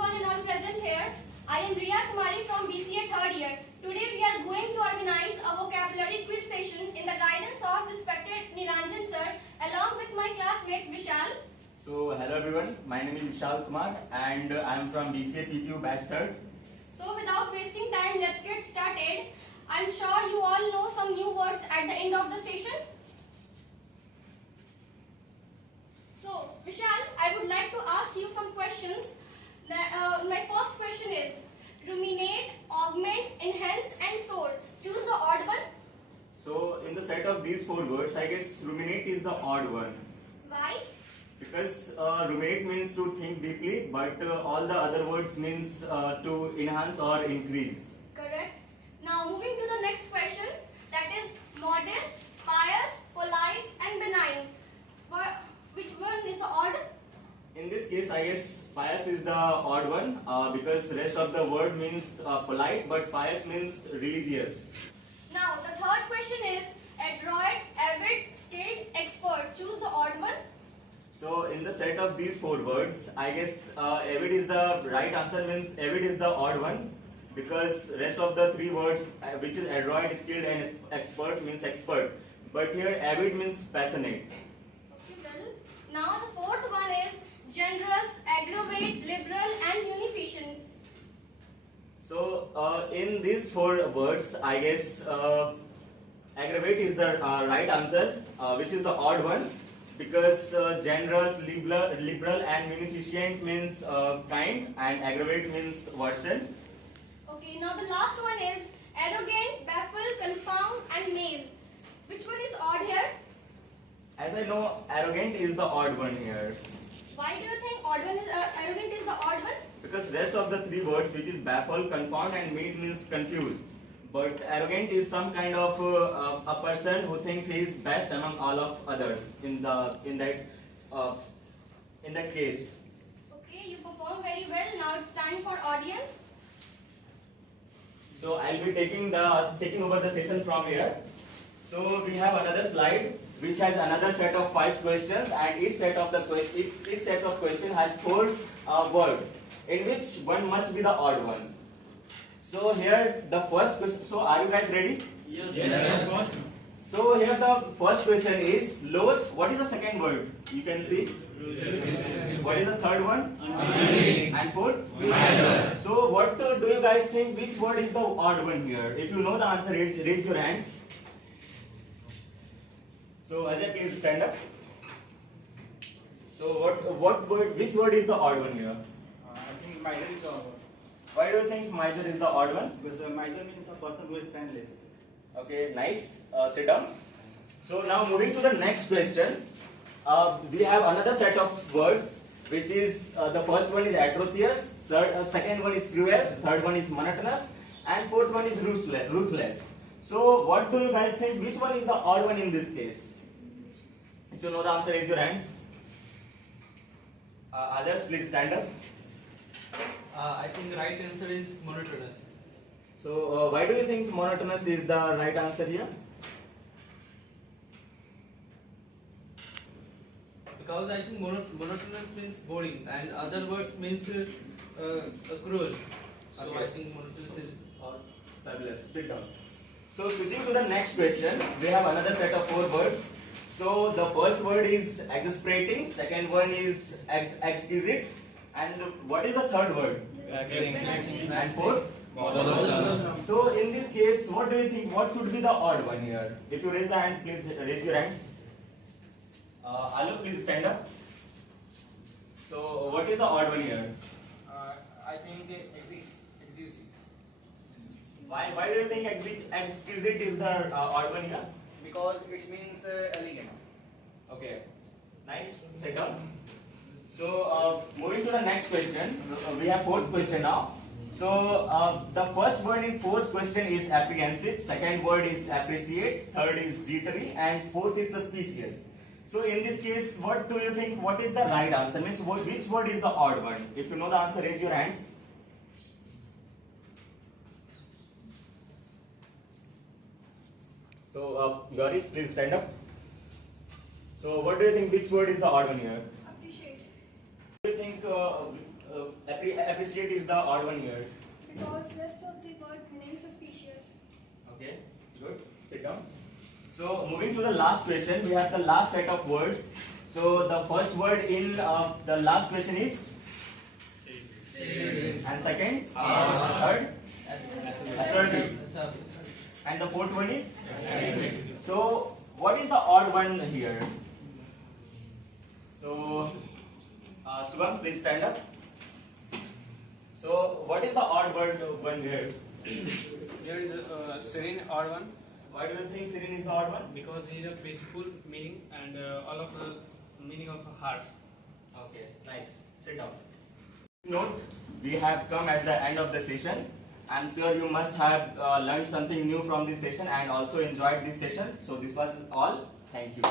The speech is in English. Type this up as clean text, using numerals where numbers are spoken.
one and all present here. I am Riya Kumari from BCA third year. Today we are going to organize a vocabulary quiz session in the guidance of respected Nilanjan sir along with my classmate Vishal. So hello everyone, my name is Vishal Kumar and I am from BCA PPU batch 3rd. So without wasting time, let's get started. I am sure you all know some new words at the end of the session. So Vishal, I would like to ask you some questions. My first question is ruminate, augment, enhance and soar. Choose the odd one. So in the set of these 4 words, I guess ruminate is the odd one. Why? Because ruminate means to think deeply, but all the other words means to enhance or increase. Correct. Now moving to the next question, that is modest, pious, polite and benign. Which one is the odd? In this case, I guess pious is the odd one because rest of the word means polite, but pious means religious. Now the third question is adroit, avid, skilled, expert. Choose the odd one. So in the set of these 4 words, I guess avid is the right answer, means avid is the odd one because rest of the 3 words which is adroit, skilled and expert means expert. But here avid means passionate. Okay, well, now the fourth one is generous, aggravate, liberal and munificent. So in these 4 words, I guess aggravate is the right answer, which is the odd one. Because generous, liberal and munificent means kind and aggravate means worsen. Okay, now the last one is arrogant, baffle, confound and maze. Which one is odd here? As I know, arrogant is the odd one here. Why do you think arrogant is the odd one? Because rest of the 3 words which is baffle, confound and maze means confused. But arrogant is some kind of a person who thinks he is best among all of others in that case. Okay, you perform very well. Now it's time for audience. So I'll be taking over the session from here. So we have another slide which has another set of 5 questions, and each set of question has 4 words, in which one must be the odd one. So here the first question. So are you guys ready? Yes. So here the first question is loath. What is the second word? You can see. What is the third one? And fourth? So what do you guys think? Which word is the odd one here? If you know the answer, raise your hands. So Ajay, please stand up. So which word is the odd one here? I think miser is the odd one. Why do you think miser is the odd one? Because miser means a person who is spendless. Okay, nice. Sit down. So now moving to the next question. We have another set of words, which is the first one is atrocious, second one is cruel, third one is monotonous, and fourth one is ruthless. So what do you guys think? Which one is the odd one in this case? If you know the answer, raise your hands. Others, please stand up. I think the right answer is monotonous. So why do you think monotonous is the right answer here? Because I think monotonous means boring and other words means cruel. So Okay. I think monotonous is odd. Fabulous. Sit down. So switching to the next question, we have another set of 4 words. So the first word is exasperating, second one is exquisite, and what is the third word? And fourth? So in this case, what do you think? What should be the odd one here? If you raise the hand, please raise your hands. Alok, please stand up. So what is the odd one here? I think exquisite. Why do you think exquisite is the odd one here? Because it means elegant. Okay, nice. Sit down. So moving to the next question, we have 4th question now. So the first word in 4th question is apprehensive, second word is appreciate, third is jittery, and fourth is suspicious. So in this case, what do you think? What is the right answer? Means which word is the odd one? If you know the answer, raise your hands. So Gaurish, please stand up. So what do you think? Which word is the odd one here? Appreciate. Do you think appreciate is the odd one here? Because rest of the word meaning suspicious. Okay, good. Sit down. So moving to the last question, we have the last set of words. So the first word in the last question is and second third assertive, and the fourth one is so what is the odd one here? So Subham, please stand up. So what is the odd word one here? Here is serene odd one Why do you think serene is the odd one? because it is a peaceful meaning and all of the meaning of harsh. Okay, nice. Sit down. Note, we have come at the end of the session. I'm sure you must have learned something new from this session and also enjoyed this session. So this was all. Thank you.